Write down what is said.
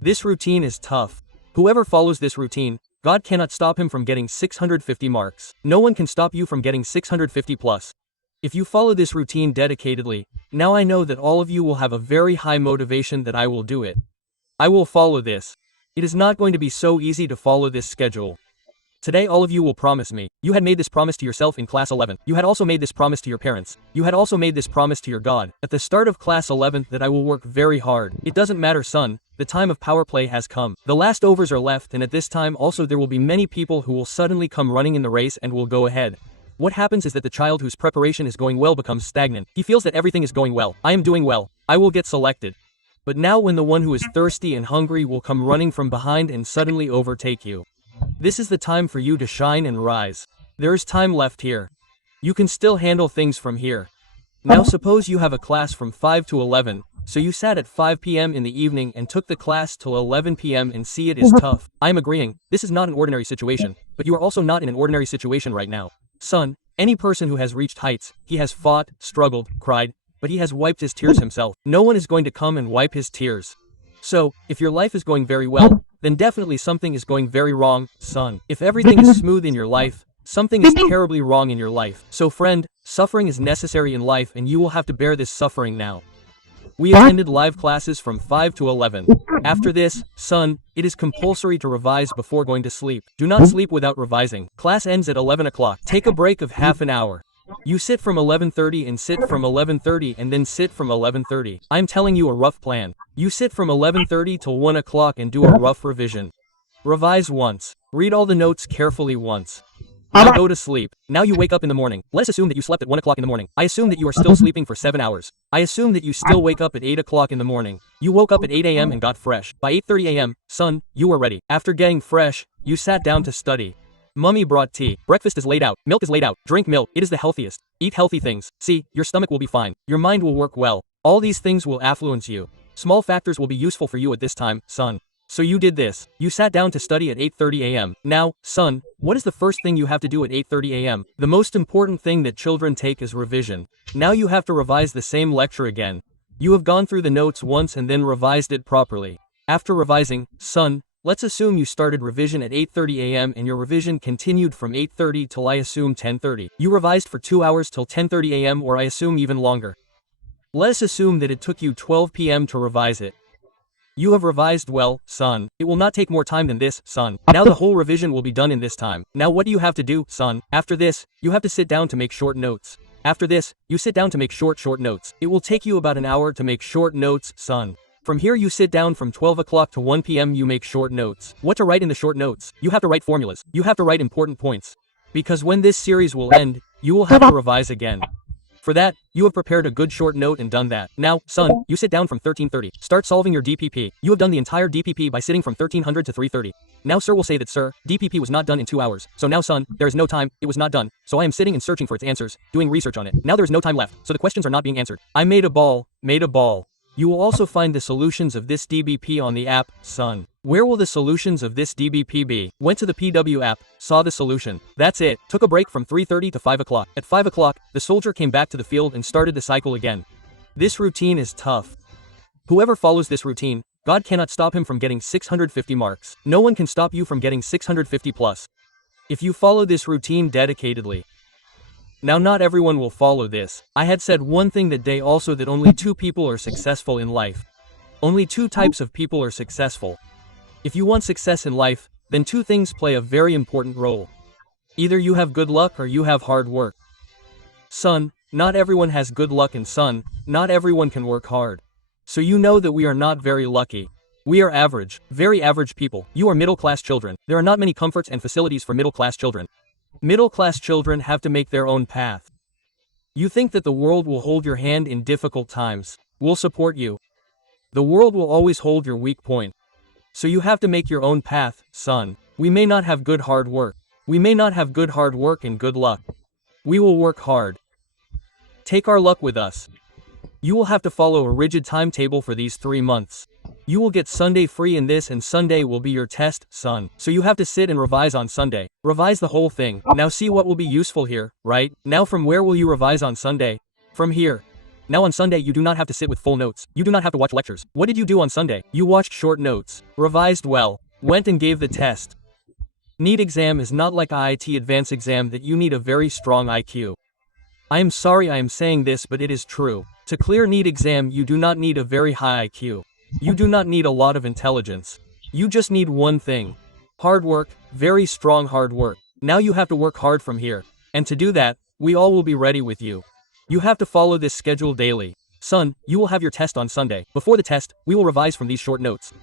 This routine is tough. Whoever follows this routine, God cannot stop him from getting 650 marks. No one can stop you from getting 650 plus. If you follow this routine dedicatedly, now I know that all of you will have a very high motivation that I will do it. I will follow this. It is not going to be so easy to follow this schedule. Today all of you will promise me. You had made this promise to yourself in class 11. You had also made this promise to your parents. You had also made this promise to your God at the start of class 11 that I will work very hard. It doesn't matter, son. The time of power play has come. The last overs are left, and at this time also there will be many people who will suddenly come running in the race and will go ahead. What happens is that the child whose preparation is going well becomes stagnant. He feels that everything is going well. I am doing well. I will get selected. But now when the one who is thirsty and hungry will come running from behind and suddenly overtake you. This is the time for you to shine and rise. There is time left here. You can still handle things from here. Now suppose you have a class from 5 to 11, so you sat at 5 p.m. in the evening and took the class till 11 p.m. and see it is tough. I am agreeing, this is not an ordinary situation, but you are also not in an ordinary situation right now. Son, any person who has reached heights, he has fought, struggled, cried, but he has wiped his tears himself. No one is going to come and wipe his tears. So, if your life is going very well, then definitely something is going very wrong, son. If everything is smooth in your life, something is terribly wrong in your life. So friend, suffering is necessary in life and you will have to bear this suffering now. We attended live classes from 5 to 11. After this, son, it is compulsory to revise before going to sleep. Do not sleep without revising. Class ends at 11 o'clock. Take a break of half an hour. You sit from 11:30 and sit from 11:30 and then sit from 11:30. I'm telling you a rough plan. You sit from 11:30 till 1 o'clock and do a rough revision. Revise once. Read all the notes carefully once. Now go to sleep. Now you wake up in the morning. Let's assume that you slept at 1 o'clock in the morning. I assume that you are still sleeping for 7 hours. I assume that you still wake up at 8 o'clock in the morning. You woke up at 8 a.m. and got fresh. By 8:30 a.m., son, you were ready. After getting fresh, you sat down to study. Mummy brought tea. Breakfast is laid out. Milk is laid out. Drink milk. It is the healthiest. Eat healthy things. See, your stomach will be fine. Your mind will work well. All these things will affluence you. Small factors will be useful for you at this time, son. So you did this. You sat down to study at 8:30 a.m. Now, son, what is the first thing you have to do at 8:30 a.m.? The most important thing that children take is revision. Now you have to revise the same lecture again. You have gone through the notes once and then revised it properly. After revising, son, let's assume you started revision at 8:30 a.m. and your revision continued from 8:30 till I assume 10:30. You revised for 2 hours till 10:30 a.m. or I assume even longer. Let's assume that it took you 12 p.m. to revise it. You have revised well, son. It will not take more time than this, son. Now the whole revision will be done in this time. Now what do you have to do, son? After this, you have to sit down to make short notes. After this, you sit down to make short notes. It will take you about an hour to make short notes, son. From here you sit down from 12 o'clock to 1 p.m. you make short notes. What to write in the short notes? You have to write formulas. You have to write important points. Because when this series will end, you will have to revise again. For that, you have prepared a good short note and done that. Now, son, you sit down from 13:30. Start solving your DPP. You have done the entire DPP by sitting from 1300 to 3:30. Now sir will say that sir, DPP was not done in 2 hours. So now son, there is no time, it was not done. So I am sitting and searching for its answers, doing research on it. Now there is no time left, so the questions are not being answered. I made a ball. You will also find the solutions of this DBP on the app, son. Where will the solutions of this DBP be? Went to the PW app, saw the solution. That's it. Took a break from 3:30 to 5 o'clock. At 5 o'clock, the soldier came back to the field and started the cycle again. This routine is tough. Whoever follows this routine, God cannot stop him from getting 650 marks. No one can stop you from getting 650 plus. If you follow this routine dedicatedly. Now not everyone will follow this. I had said one thing that day also that only 2 people are successful in life. Only 2 types of people are successful. If you want success in life, then 2 things play a very important role. Either you have good luck or you have hard work. Son, not everyone has good luck and son, not everyone can work hard. So you know that we are not very lucky. We are average, very average people. You are middle-class children. There are not many comforts and facilities for middle-class children. Middle-class children have to make their own path. You think that the world will hold your hand in difficult times, will support you. The world will always hold your weak point. So you have to make your own path, son. We may not have good hard work. We may not have good hard work and good luck. We will work hard. Take our luck with us. You will have to follow a rigid timetable for these 3 months. You will get Sunday free in this and Sunday will be your test, son. So you have to sit and revise on Sunday. Revise the whole thing. Now see what will be useful here, right? Now from where will you revise on Sunday? From here. Now on Sunday you do not have to sit with full notes. You do not have to watch lectures. What did you do on Sunday? You watched short notes, revised well, went and gave the test. NEET exam is not like IIT advanced exam that you need a very strong IQ. I am sorry I am saying this, but it is true. To clear NEET exam you do not need a very high IQ. You do not need a lot of intelligence. You just need one thing. Hard work, very strong hard work. Now you have to work hard from here. And to do that, we all will be ready with you. You have to follow this schedule daily. Son, you will have your test on Sunday. Before the test, we will revise from these short notes.